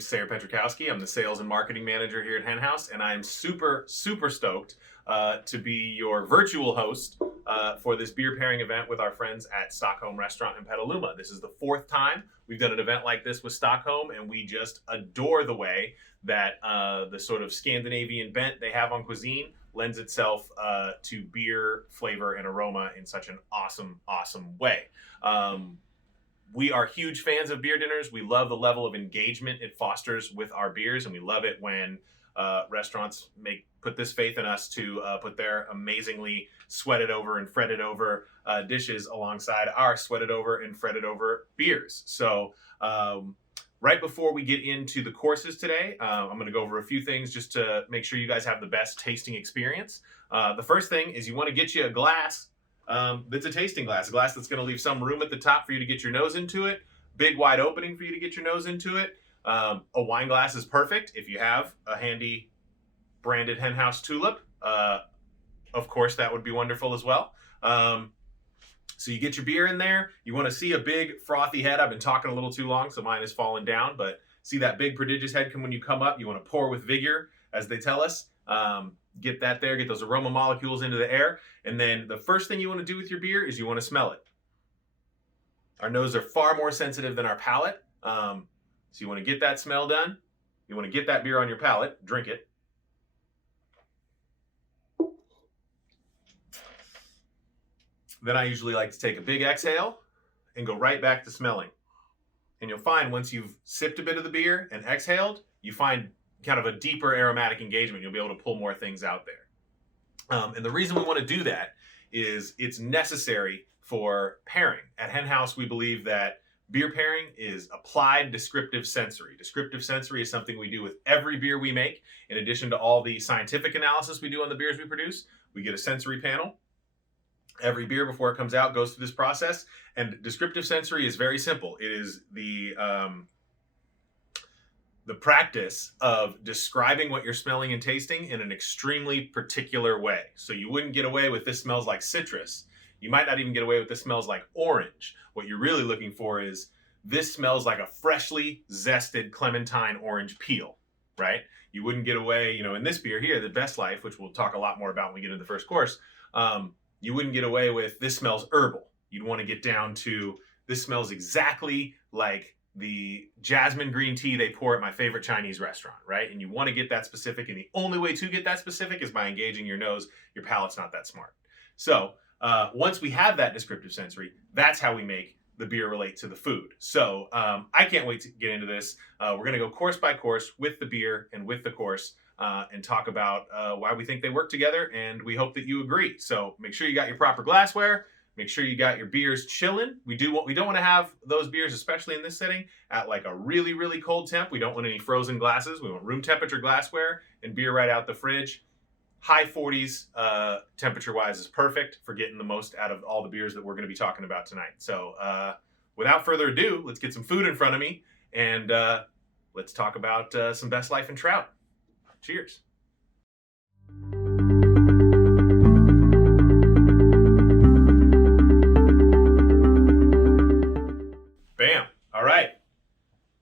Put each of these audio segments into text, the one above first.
name's Sayre Piotrkowski. I'm the sales and marketing manager here at HenHouse, and I'm super stoked to be your virtual host for this beer pairing event with our friends at Stockhome Restaurant in Petaluma. This is the 4th time we've done an event like this with Stockhome, and we just adore the way that the sort of Scandinavian bent they have on cuisine lends itself to beer flavor and aroma in such an awesome way. We are huge fans of beer dinners. We love the level of engagement it fosters with our beers, and we love it when restaurants put this faith in us to put their amazingly sweated over and fretted over dishes alongside our sweated over and fretted over beers. So right before we get into the courses today, I'm going to go over a few things just to make sure you guys have the best tasting experience. The first thing is you want to get you a glass that's a tasting glass, a glass that's going to leave some room at the top for you to get your nose into it, big wide opening for you to get your nose into it. A wine glass is perfect if you have a handy branded HenHouse tulip. Of course, that would be wonderful as well. So you get your beer in there. You want to see a big frothy head. I've been talking a little too long, so mine has fallen down, but see that big prodigious head when you come up. You want to pour with vigor, as they tell us. Get that there, get those aroma molecules into the air. And then the first thing you want to do with your beer is you want to smell it. Our noses are far more sensitive than our palate. So you want to get that smell done. You want to get that beer on your palate, drink it. Then I usually like to take a big exhale and go right back to smelling. And you'll find once you've sipped a bit of the beer and exhaled, you find kind of a deeper aromatic engagement. You'll be able to pull more things out there. And the reason we want to do that is it's necessary for pairing. At HenHouse, we believe that beer pairing is applied descriptive sensory. Descriptive sensory is something we do with every beer we make. In addition to all the scientific analysis we do on the beers we produce, we get a sensory panel. Every beer before it comes out goes through this process. And descriptive sensory is very simple. It is the practice of describing what you're smelling and tasting in an extremely particular way. So you wouldn't get away with this smells like citrus. You might not even get away with this smells like orange. What you're really looking for is this smells like a freshly zested clementine orange peel, right? You wouldn't get away, in this beer here, the Best Life, which we'll talk a lot more about when we get into the first course, you wouldn't get away with this smells herbal. You'd want to get down to this smells exactly like the jasmine green tea they pour at my favorite Chinese restaurant, right? And you want to get that specific, and the only way to get that specific is by engaging your nose. Your palate's not that smart. So once we have that descriptive sensory, that's how we make the beer relate to the food. So I can't wait to get into this. We're going to go course by course with the beer and with the course and talk about why we think they work together, and we hope that you agree. So make sure you got your proper glassware. Make sure you got your beers chilling. We don't want to have those beers, especially in this setting, at like a really cold temp. We don't want any frozen glasses. We want room temperature glassware and beer right out the fridge. High 40s temperature-wise is perfect for getting the most out of all the beers that we're going to be talking about tonight. So without further ado, let's get some food in front of me, and let's talk about some Best Life and Trout. Cheers. Bam. All right.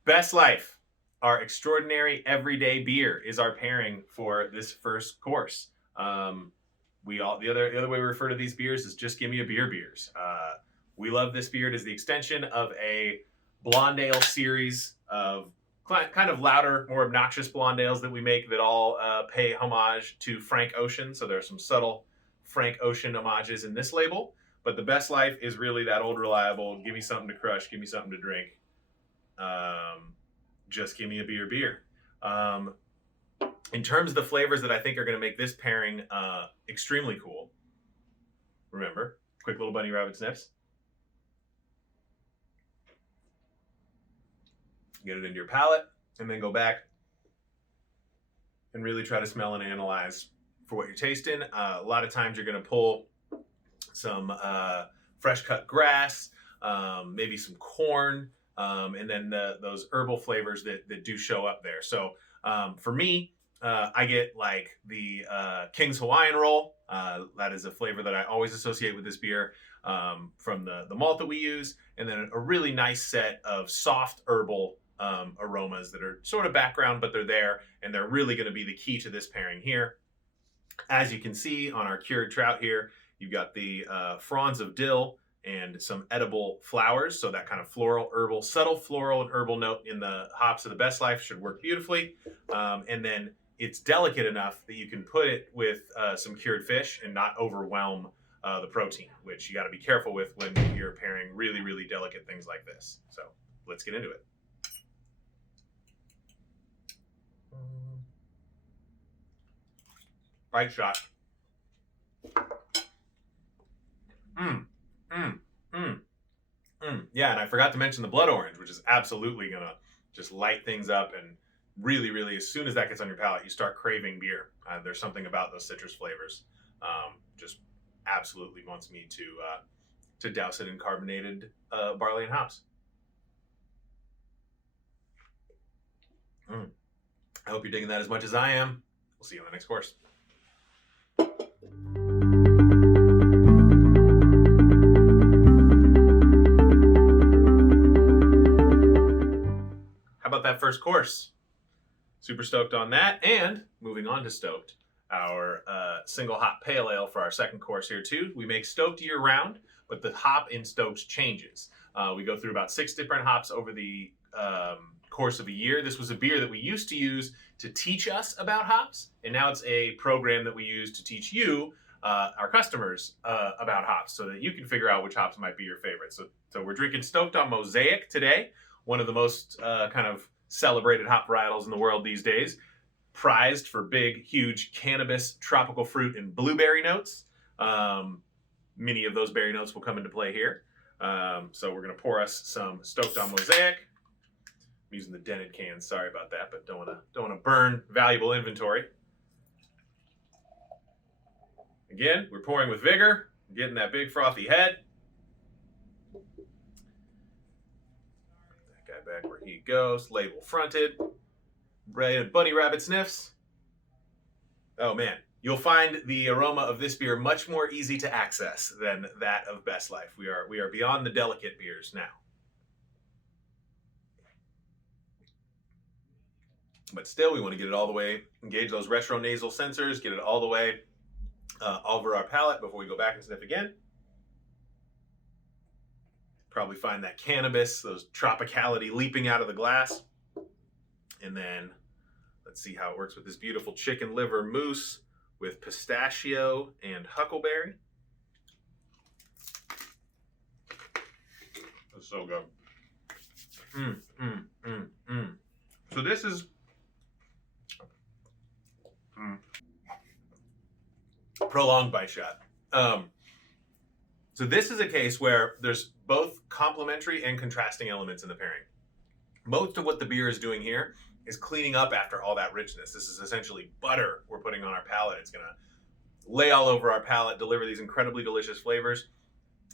Best Life, our extraordinary everyday beer, is our pairing for this first course. The other way we refer to these beers is just give me a beers. We love this beer. It is the extension of a blonde ale series of kind of louder, more obnoxious blonde ales that we make that all pay homage to Frank Ocean. So there are some subtle Frank Ocean homages in this label. But the Best Life is really that old reliable, give me something to crush, give me something to drink. Just give me a beer. In terms of the flavors that I think are going to make this pairing extremely cool, remember, quick little bunny rabbit sniffs. Get it into your palate, and then go back and really try to smell and analyze for what you're tasting. A lot of times you're going to pull some fresh cut grass, maybe some corn, and then those herbal flavors that do show up there. So for me, I get like the King's Hawaiian Roll. That is a flavor that I always associate with this beer from the malt that we use. And then a really nice set of soft herbal aromas that are sort of background, but they're there, and they're really going to be the key to this pairing here. As you can see on our cured trout here, you've got the fronds of dill and some edible flowers. So that kind of floral, herbal, subtle floral and herbal note in the hops of the Best Life should work beautifully. And then it's delicate enough that you can put it with some cured fish and not overwhelm the protein, which you got to be careful with when you're pairing really, really delicate things like this. So let's get into it. Bite shot. Yeah, and I forgot to mention the blood orange, which is absolutely gonna just light things up, and really, really, as soon as that gets on your palate, you start craving beer. There's something about those citrus flavors. Just absolutely wants me to douse it in carbonated barley and hops. I hope you're digging that as much as I am. We'll see you on the next course. How about that first course? Super stoked on that. And moving on to Stoked, our single hop pale ale for our second course here too. We make Stoked year round, but the hop in Stoked changes. We go through about 6 different hops over the course of a year. This was a beer that we used to use to teach us about hops, and now it's a program that we use to teach you, our customers, about hops, so that you can figure out which hops might be your favorite. So we're drinking Stoked on Mosaic today, one of the most kind of celebrated hop varietals in the world these days, prized for big, huge cannabis, tropical fruit, and blueberry notes. Many of those berry notes will come into play here. So we're going to pour us some Stoked on Mosaic. I'm using the dented cans, sorry about that, but don't want to burn valuable inventory. Again, we're pouring with vigor, getting that big frothy head. That guy back where he goes, label fronted. Bunny rabbit sniffs. Oh man, you'll find the aroma of this beer much more easy to access than that of Best Life. We are beyond the delicate beers now. But still, we want to get it all the way, engage those retronasal sensors, get it all the way over our palate before we go back and sniff again. Probably find that cannabis, those tropicality leaping out of the glass. And then let's see how it works with this beautiful chicken liver mousse with pistachio and huckleberry. That's so good. So this is prolonged bite shot. So this is a case where there's both complementary and contrasting elements in the pairing. Most of what the beer is doing here is cleaning up after all that richness. This is essentially butter we're putting on our palate. It's gonna lay all over our palate, deliver these incredibly delicious flavors.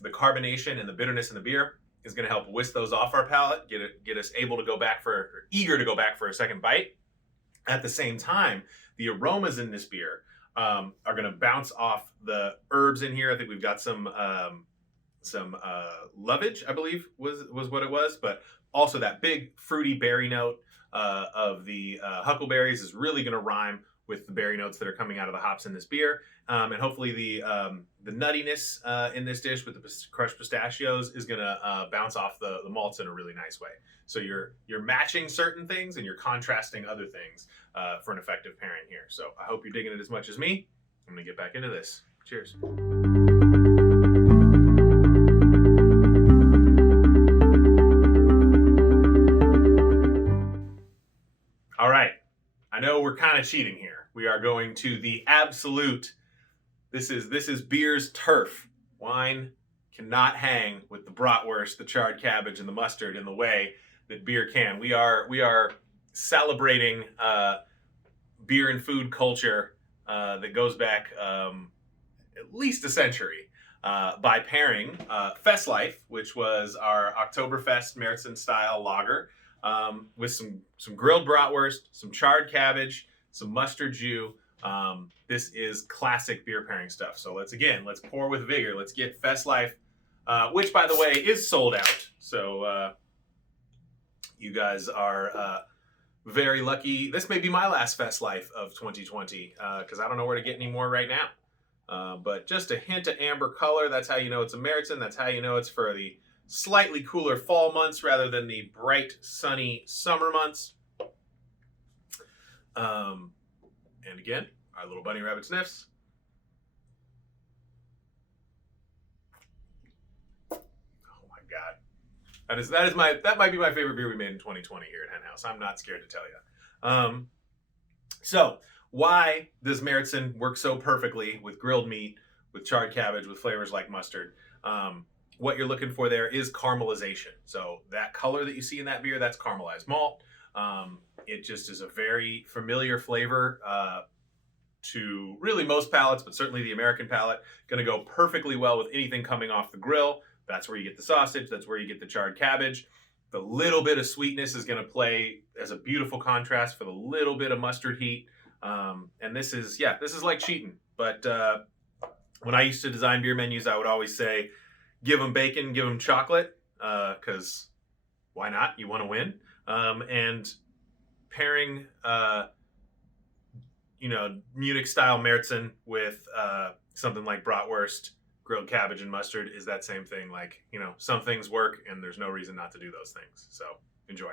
The carbonation and the bitterness in the beer is gonna help whisk those off our palate, get us able to go back eager to go back for a second bite. At the same time, the aromas in this beer are going to bounce off the herbs in here. I think we've got some lovage, I believe was what it was, but also that big fruity berry note of the huckleberries is really going to rhyme with the berry notes that are coming out of the hops in this beer, and hopefully the nuttiness in this dish with the crushed pistachios is going to bounce off the malts in a really nice way. So you're matching certain things and you're contrasting other things for an effective pairing here. So I hope you're digging it as much as me. I'm going to get back into this. Cheers. All right. I know we're kind of cheating here. We are going to the absolute, this is beer's turf. Wine cannot hang with the bratwurst, the charred cabbage, and the mustard in the way that beer can. We are celebrating beer and food culture that goes back at least a century by pairing Fest Life, which was our Oktoberfest Märzen style lager, with some grilled bratwurst, some charred cabbage, some mustard jus. This is classic beer pairing stuff. So let's pour with vigor. Let's get Fest Life, which by the way is sold out. So You guys are very lucky. This may be my last Fest Life of 2020 because I don't know where to get any more right now. But just a hint of amber color. That's how you know it's a Meriton. That's how you know it's for the slightly cooler fall months rather than the bright, sunny summer months. And again, our little bunny rabbit sniffs. Oh my God. That might be my favorite beer we made in 2020 here at HenHouse. I'm not scared to tell you. So why does Meriton work so perfectly with grilled meat, with charred cabbage, with flavors like mustard? What you're looking for there is caramelization. So that color that you see in that beer, that's caramelized malt. It just is a very familiar flavor to really most palates, but certainly the American palate. Going to go perfectly well with anything coming off the grill. That's where you get the sausage. That's where you get the charred cabbage. The little bit of sweetness is going to play as a beautiful contrast for the little bit of mustard heat. And this is like cheating. But when I used to design beer menus, I would always say, give them bacon, give them chocolate, because why not? You want to win. And pairing, Munich-style Meriton with something like bratwurst, grilled cabbage, and mustard is that same thing. Like, some things work, and there's no reason not to do those things. So, enjoy.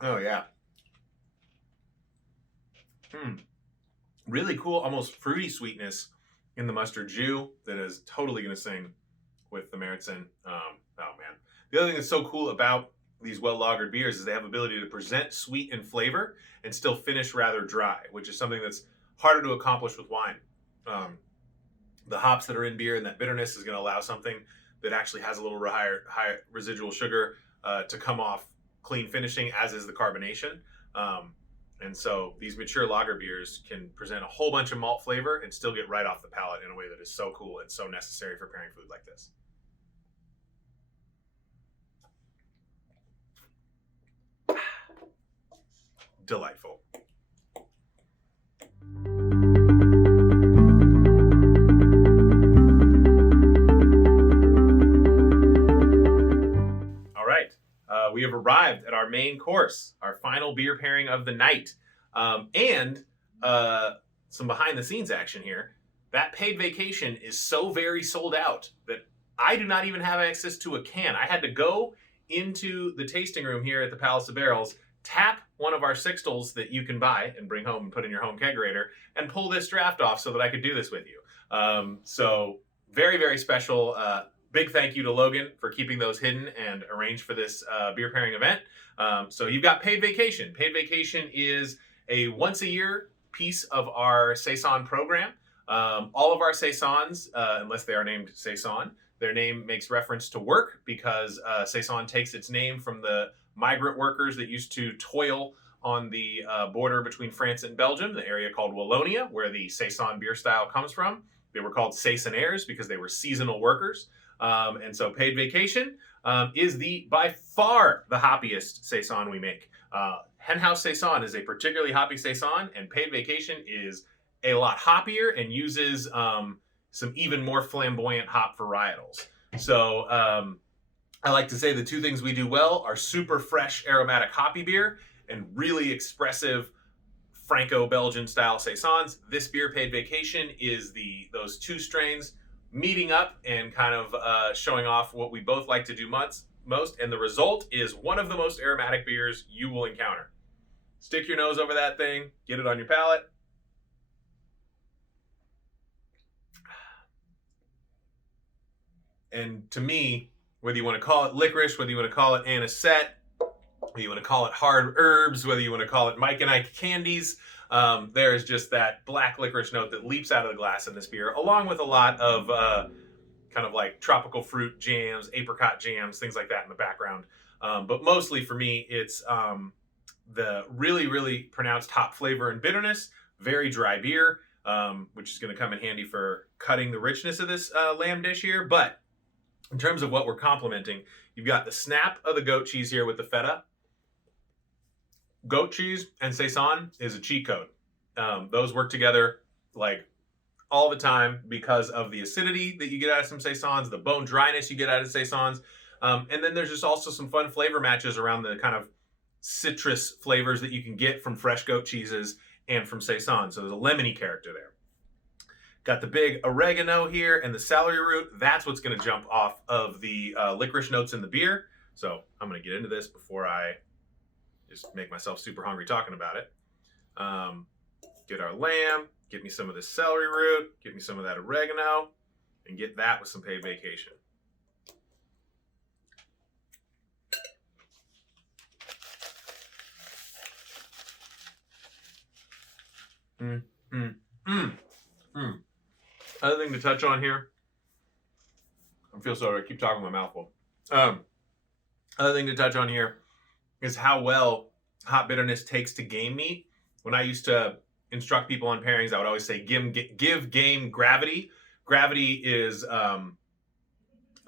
Oh, yeah. Really cool, almost fruity sweetness in the mustard jus that is totally going to sing with the Meriton. Oh, man. The other thing that's so cool about these well-lagered beers is they have the ability to present sweet in flavor and still finish rather dry, which is something that's harder to accomplish with wine. The hops that are in beer and that bitterness is going to allow something that actually has a little higher residual sugar to come off clean finishing, as is the carbonation. And so these mature lager beers can present a whole bunch of malt flavor and still get right off the palate in a way that is so cool and so necessary for pairing food like this. Delightful. All right. We have arrived at our main course, our final beer pairing of the night. And some behind the scenes action here. That paid vacation is so very sold out that I do not even have access to a can. I had to go into the tasting room here at the Palace of Barrels, tap one of our sixtels that you can buy and bring home and put in your home kegerator, and pull this draft off so that I could do this with you. So very, very special. Big thank you to Logan for keeping those hidden and arranged for this beer pairing event. So you've got paid vacation. Paid vacation is a once a year piece of our Saison program. All of our Saisons, unless they are named Saison, their name makes reference to work because Saison takes its name from the migrant workers that used to toil on the border between France and Belgium, the area called Wallonia, where the Saison beer style comes from. They were called Saisonniers because they were seasonal workers. And so paid vacation is by far the hoppiest Saison we make. HenHouse Saison is a particularly hoppy Saison, and paid vacation is a lot hoppier and uses some even more flamboyant hop varietals. So I like to say the two things we do well are super fresh aromatic hoppy beer and really expressive Franco-Belgian style Saisons. This beer, paid vacation, is those two strains meeting up and kind of showing off what we both like to do most, and the result is one of the most aromatic beers you will encounter. Stick your nose over that thing, get it on your palate. And to me, whether you want to call it licorice, whether you want to call it anisette, whether you want to call it hard herbs, whether you want to call it Mike and Ike candies, there is just that black licorice note that leaps out of the glass in this beer, along with a lot of kind of like tropical fruit jams, apricot jams, things like that in the background. But mostly for me, it's the really, really pronounced hop flavor and bitterness, very dry beer, which is going to come in handy for cutting the richness of this lamb dish here. But in terms of what we're complementing, you've got the snap of the goat cheese here with the feta. Goat cheese and Saison is a cheat code. Those work together like all the time because of the acidity that you get out of some saisons, the bone dryness you get out of saisons. And then there's just also some fun flavor matches around the kind of citrus flavors that you can get from fresh goat cheeses and from saisons. So there's a lemony character there. Got the big oregano here and the celery root. That's what's going to jump off of the licorice notes in the beer. So I'm going to get into this before I just make myself super hungry talking about it. Get our lamb, get me some of this celery root, get me some of that oregano, and get that with some paid vacation. Other thing to touch on here, I feel sorry, I keep talking with my mouth full. Other thing to touch on here is how well hop bitterness takes to game meat. When I used to instruct people on pairings, I would always say give game gravity. Gravity is a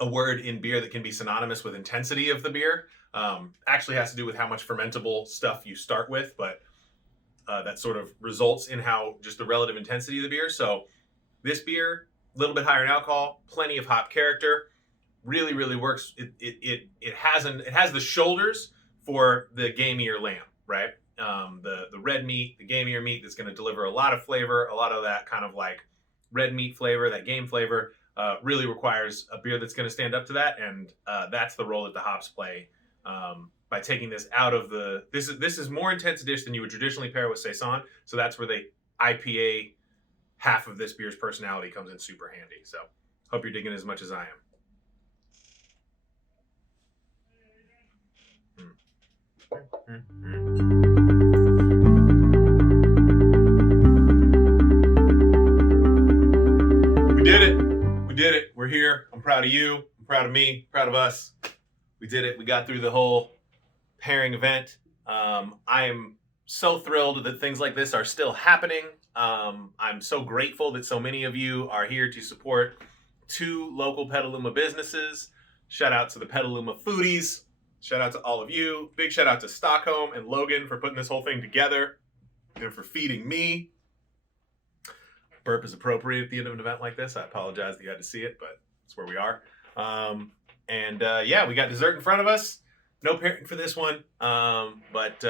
word in beer that can be synonymous with intensity of the beer. Actually has to do with how much fermentable stuff you start with, but that sort of results in how just the relative intensity of the beer. So this beer, a little bit higher in alcohol, plenty of hop character, really, really works. It has the shoulders for the gamier lamb, right? The red meat, the gamier meat that's going to deliver a lot of flavor, a lot of that kind of like red meat flavor, that game flavor, really requires a beer that's going to stand up to that, and that's the role that the hops play by taking this out of the. This is more intense dish than you would traditionally pair with saison, so that's where the IPA half of this beer's personality comes in super handy. So hope you're digging as much as I am. We did it. We did it. We're here. I'm proud of you. I'm proud of me. Proud of us. We did it. We got through the whole pairing event. I am so thrilled that things like this are still happening. I'm so grateful that so many of you are here to support 2 local Petaluma businesses. Shout out to the Petaluma foodies. Shout out to all of you. Big shout out to Stockholm and Logan for putting this whole thing together and for feeding me. Burp is appropriate at the end of an event like this. I apologize that you had to see it, but it's where we are. Yeah, we got dessert in front of us. No pairing for this one, but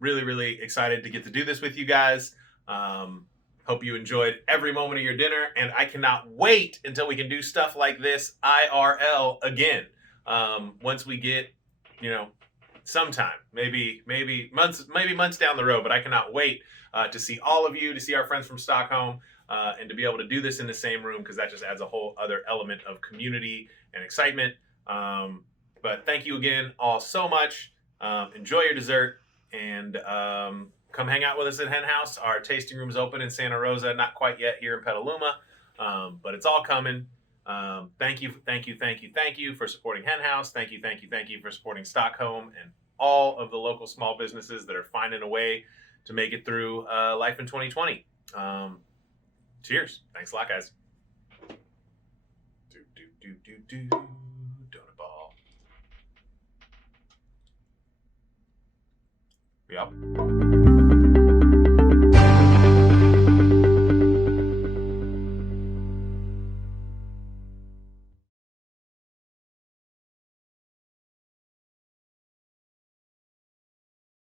really, really excited to get to do this with you guys. Hope you enjoyed every moment of your dinner, and I cannot wait until we can do stuff like this IRL again. Once we get, sometime, maybe months down the road, but I cannot wait to see all of you, to see our friends from Stockholm, and to be able to do this in the same room, because that just adds a whole other element of community and excitement. But thank you again all so much. Enjoy your dessert, and come hang out with us at HenHouse. Our tasting room's open in Santa Rosa, not quite yet here in Petaluma, but it's all coming. Thank you for supporting HenHouse. Thank you for supporting Stockholm and all of the local small businesses that are finding a way to make it through life in 2020. Cheers. Thanks a lot, guys. Donut ball. We up.